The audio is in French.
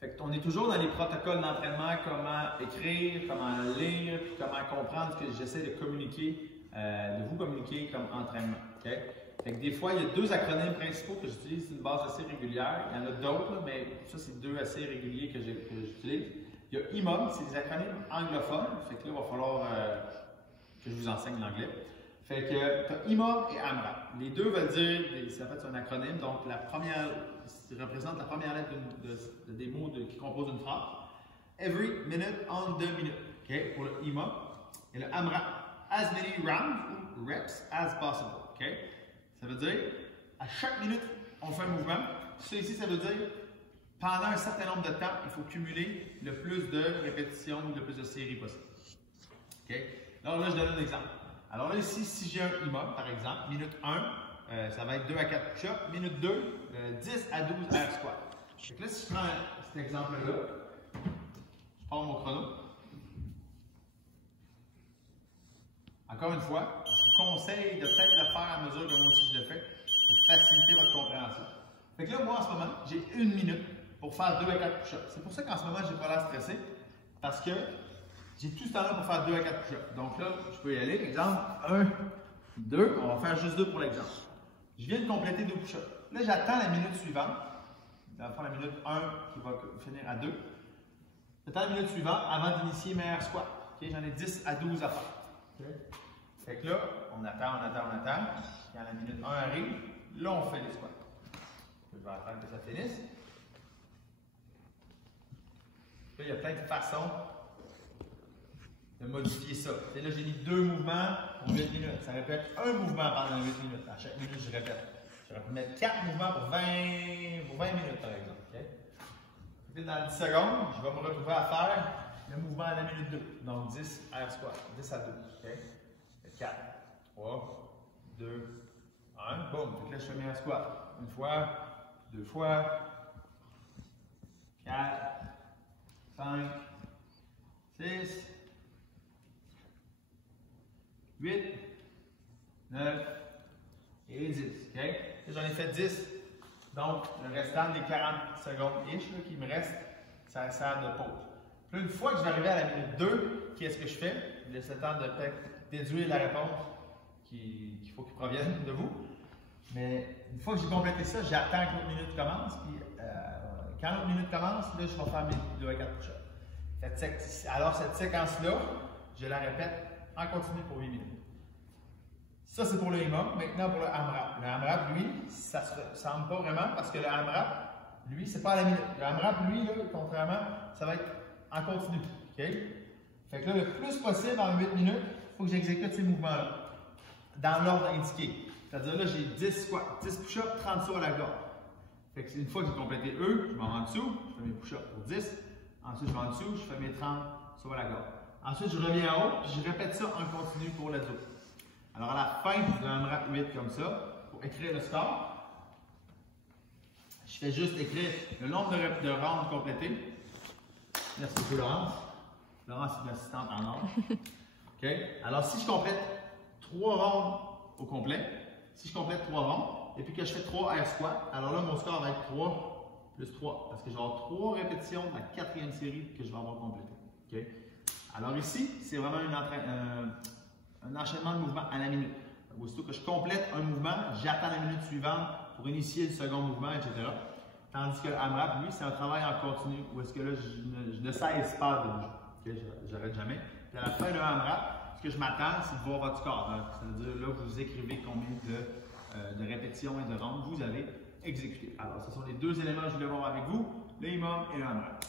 Fait qu'on est toujours dans les protocoles d'entraînement, comment écrire, comment lire, puis comment comprendre ce que j'essaie de communiquer, de vous communiquer comme entraînement. Okay? Fait que des fois, il y a deux acronymes principaux que j'utilise sur une base assez régulière. Il y en a d'autres, mais ça, c'est deux assez réguliers que j'utilise. Il y a IMOM, c'est des acronymes anglophones. Fait que là, il va falloir que je vous enseigne l'anglais. Fait que tu as IMOM et AMRAP. Les deux veulent dire, ça fait un acronyme, donc la première représente la première lettre des mots qui composent une phrase. Every minute on 2 minutes, okay, pour le IMOM. Et le AMRAP, as many rounds ou reps as possible. Okay? Ça veut dire, à chaque minute, on fait un mouvement. Ça ici, ça veut dire, pendant un certain nombre de temps, il faut cumuler le plus de répétitions ou le plus de séries possible. Okay? Alors là, je donne un exemple. Alors là, ici, si j'ai un IMOM, par exemple, minute 1, ça va être 2 à 4 push-ups. Minute 2, 10 à 12 air squats. Donc là, si je prends cet exemple-là, je prends mon chrono. Encore une fois, je vous conseille de peut-être le faire à mesure que moi aussi je le fais pour faciliter votre compréhension. Fait que là, moi, en ce moment, j'ai 1 minute pour faire 2 à 4 push-ups. C'est pour ça qu'en ce moment, je n'ai pas l'air stressé, parce que j'ai tout ce temps-là pour faire 2 à 4 push-ups. Donc là, je peux y aller. Exemple, 1, 2. On va faire juste 2 pour l'exemple. Je viens de compléter 2 push-ups. Là, j'attends la minute suivante. Dans le fond, la minute 1 qui va finir à 2. J'attends la minute suivante avant d'initier mes air squats. Okay? J'en ai 10 à 12 à faire. Okay? Fait que là, on attend. Quand la minute 1 arrive, là, on fait les squats. Je vais attendre que ça finisse. Là, il y a plein de façons de modifier ça. Et là, j'ai mis 2 mouvements pour 8 minutes. Ça répète un mouvement pendant 8 minutes. À chaque minute, je répète. J'aurais pu mettre 4 mouvements pour 20 minutes, par exemple. Okay? Dans 10 secondes, je vais me retrouver à faire le mouvement à la minute 2. Donc 10 air squat, 10 à 2. Okay? 4, 3, 2, 1. Boum. Donc là, je fais mes air squats. Une fois, 2 fois, 4, 5, 6, 8, 9 et 10. Okay? J'en ai fait 10. Donc, le restant des 40 secondes-ish qui me reste, ça sert de pause. Puis, une fois que je vais arriver à la minute 2, qu'est-ce que je fais? Je laisse le temps de peut-être déduire la réponse qu'il faut qu'il provienne de vous. Mais une fois que j'ai complété ça, j'attends que l'autre minute commence. Puis, quand l'autre minute commence, là, je vais faire mes 2 à 4 push-ups. Alors, cette séquence-là, je la répète en continu pour 8 minutes. Ça, c'est pour le IMOM. Maintenant, pour le AMRAP. Le AMRAP, lui, ça ne se ressemble pas vraiment parce que le AMRAP, lui, c'est pas à la minute. Le AMRAP, lui, là, contrairement, ça va être en continu. Okay? Fait que là, le plus possible, en 8 minutes, il faut que j'exécute ces mouvements-là dans l'ordre indiqué. C'est-à-dire là, j'ai 10 squats, 10 push-ups, 30 sauts à la gorge. Fait que une fois que j'ai complété eux, je m'en vais en dessous, je fais mes push-ups pour 10. Ensuite, je vais en dessous, je fais mes 30 sauts à la gorge. Ensuite, je reviens en haut, puis je répète ça en continu pour le dos. Alors, à la fin de AMRAP 8 comme ça, pour écrire le score, je fais juste écrire le nombre de rounds complétés. Merci beaucoup, Laurence. Laurence est une assistante en or. Okay? Alors, si je complète 3 rounds au complet, si je complète 3 rounds, et puis que je fais 3 air squats, alors là, mon score va être 3 plus 3, parce que je vais avoir 3 répétitions de la 4e série que je vais avoir complétée. Okay? Alors ici, c'est vraiment un enchaînement de mouvements à la minute. Aussitôt que je complète un mouvement, j'attends la minute suivante pour initier le second mouvement, etc. Tandis que le AMRAP, lui, c'est un travail en continu où est-ce que là, je ne cesse pas de bouger. Okay? Je n'arrête jamais. Puis à la fin de AMRAP, ce que je m'attends, c'est de voir votre score. Ça veut dire là, vous écrivez combien de répétitions et de rounds vous avez exécuté. Alors, ce sont les deux éléments que je voulais voir avec vous, le IMOM et le AMRAP.